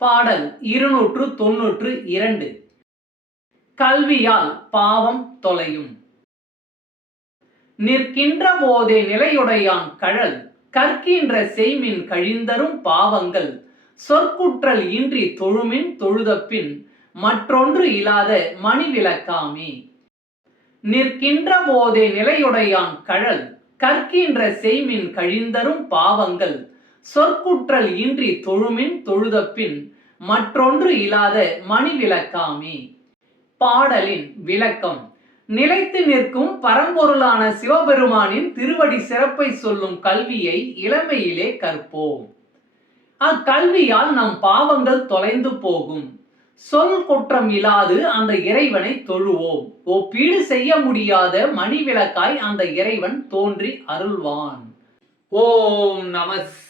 பாடல் இருநூற்று தொன்னூற்று இரண்டு. கல்வியால் பாவம் தொலையும். நிற்கின்ற போதே நிலையுடையான் கழல் கற்கின்ற செய்மின் கழிந்தரும் பாவங்கள். சொற்குற்றல் இன்றி தொழுமின் தொழுதப்பின் மற்றொன்று இல்லாத மணிவிளக்காமே. நிற்கின்ற போதே நிலையுடையான் கழல் கற்கின்ற செய்மின் கழிந்தரும் பாவங்கள். சொற்குற்றல் இன்றி தொழுமின் தொழுதப்பின் மற்றொன்று இல்லாத மணிவிளக்காமே. பாடலின் விளக்கம். நிலைத்து நிற்கும் பரம்பொருளான சிவபெருமானின் திருவடி சிறப்பை சொல்லும் கல்வியை இளமையிலே கற்போம். அக்கல்வியால் நம் பாவங்கள் தொலைந்து போகும். சொல் குற்றம் இல்லாது அந்த இறைவனை தொழுவோம். ஒப்பீடு செய்ய முடியாத மணிவிளக்காய் அந்த இறைவன் தோன்றி அருள்வான். ஓம் நமஸ்